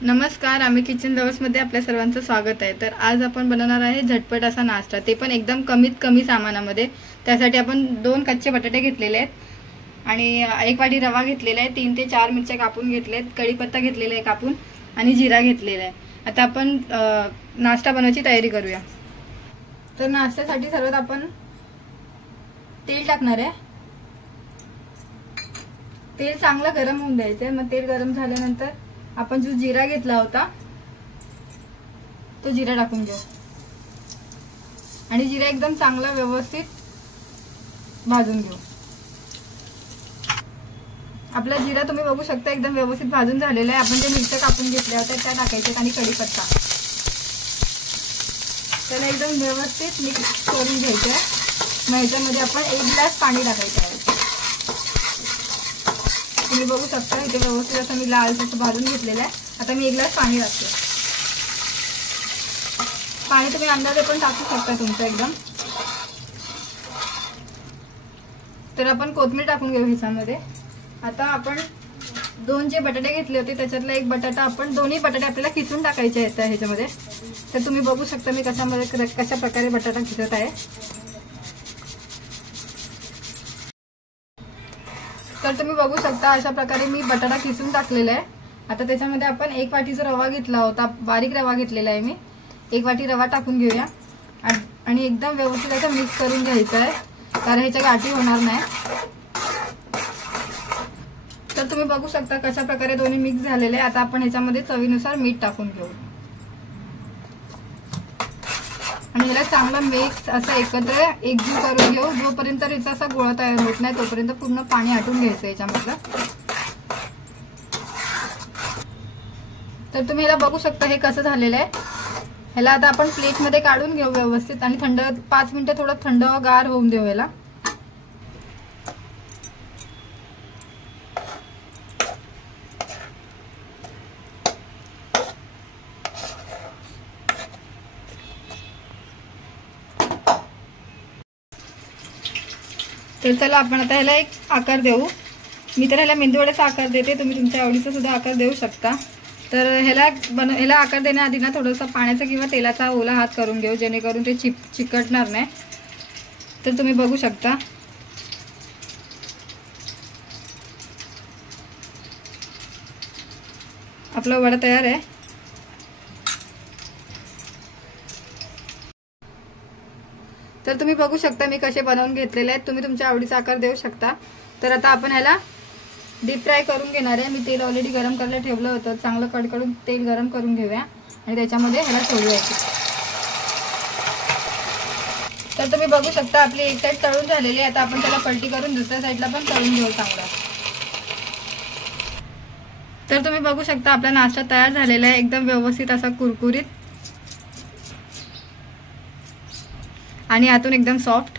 नमस्कार, आम्ही किचन लव्हर्समध्ये आपल्या सर्वांचं स्वागत आहे। तर आज आपण बनवणार आहे झटपट असा नाश्ता, ते पण एकदम कमीत कमी सामानामध्ये। त्यासाठी आपण 2 कच्चे बटाटे घेतलेले आहेत आणि 1 वाटी रवा घेतलेला आहे, 3 ते 4 मिरच्या कापून घेतलेत, कढीपत्ता घेतलेला आहे कापून आणि जिरा घेतलेला आहे। आता आपण नाश्ता बनवायची तयारी करूया। तर नाश्त्यासाठी सर्वात आपण तेल टाकणार आहे। तेल चांगलं गरम होऊन द्यायचं। मग तेल गरम झाल्यानंतर आपण जो जिरा घेतला होता तो जिरा टाकून घेऊ आणि जिरा एकदम चांगला व्यवस्थित भाजून घेऊ। आपला जिरा तुम्ही बघू शकता एकदम व्यवस्थित भाजून झालेला आहे। आपण जे मिरच्या कापून घेतल्या होत्या त्या टाकायच्या आणि कढीपत्ता, त्याला एकदम व्यवस्थित मिक्स करून घ्यायचं आहे। मग ह्याच्यामध्ये आपण 1 ग्लास पाणी टाकायचं आहे। तुम्ही बघू शकता इथे व्यवस्थित असं मी लाल असं भाजून घेतलेलं आहे। आता मी 1 ग्लास पाणी टाकते। पाणी तुम्ही अंदाजे पण टाकू शकता तुमचं एकदम। तर आपण कोथिंबीर टाकून घेऊ ह्याच्यामध्ये। आता आपण 2 जे बटाटे घेतले होते त्याच्यातला 1 बटाटा, आपण दोन्ही बटाटे आपल्याला किसून टाकायचे आहेत ह्याच्यामध्ये। तर तुम्ही बघू शकता मी कशा प्रकारे बटाटा किसत आहे। तर तुम्ही बघू शकता अशा प्रकारे मी बटाटा किसून टाकलेला आहे। आता त्याच्यामध्ये आपण 1 वाटीचा रवा घेतला होता, बारीक रवा घेतलेला आहे मी। 1 वाटी रवा टाकून घेऊया आणि एकदम व्यवस्थित असं मिक्स करून घ्यायचं आहे, कारण ह्याच्या गाठी होणार नाही। तर तुम्ही बघू शकता कशा प्रकारे दोन्ही मिक्स झालेले आहे। आता आपण ह्याच्यामध्ये चवीनुसार मीठ टाकून घेऊ आणि याला चांगला मिक्स असं एकत्र एकजीव करून घेऊ। जोपर्यंत याचा असा गोळा तयार होत नाही तोपर्यंत पूर्ण पाणी आटून घ्यायचं याच्यामधलं। तर तुम्ही याला बघू शकता हे कसं झालेलं आहे। ह्याला आता आपण प्लेटमध्ये काढून घेऊ व्यवस्थित आणि 5 मिनिटं थोडं थंडगार होऊन देऊ याला। तर चला आपण आता ह्याला एक आकार देऊ। मी तर ह्याला मेंदूवड्याचा आकार देते, तुम्ही तुमच्या आवडीचा सुद्धा आकार देऊ शकता। तर ह्याला आकार देण्याआधी ना थोडंसं पाण्याचा किंवा तेलाचा ओला हात करून घेऊ, जेणेकरून ते चिकटणार नाही। तर तुम्ही बघू शकता आपला वडा तयार आहे। तर तुम्ही बघू शकता मी कसे बनवून घेतलेले आहेत। तुम्ही तुमच्या आवडीचा आकार देऊ शकता। तर आता आपण ह्याला डीप फ्राय करून घेणार आहे। मी तेल ऑलरेडी गरम करायला ठेवलं होतं, चांगलं कडकडून तेल गरम करून घेऊया आणि त्याच्यामध्ये ह्याला सोडूया। तर तुम्ही बघू शकता आपली एक साईड तळून झालेली आहे। आता आपण त्याला पलटी करून दुसऱ्या साईडला पण तळून घेऊ चांगला। तर तुम्ही बघू शकता आपला नाश्ता तयार झालेला आहे, एकदम व्यवस्थित असा कुरकुरीत आणि आतून एकदम सॉफ्ट।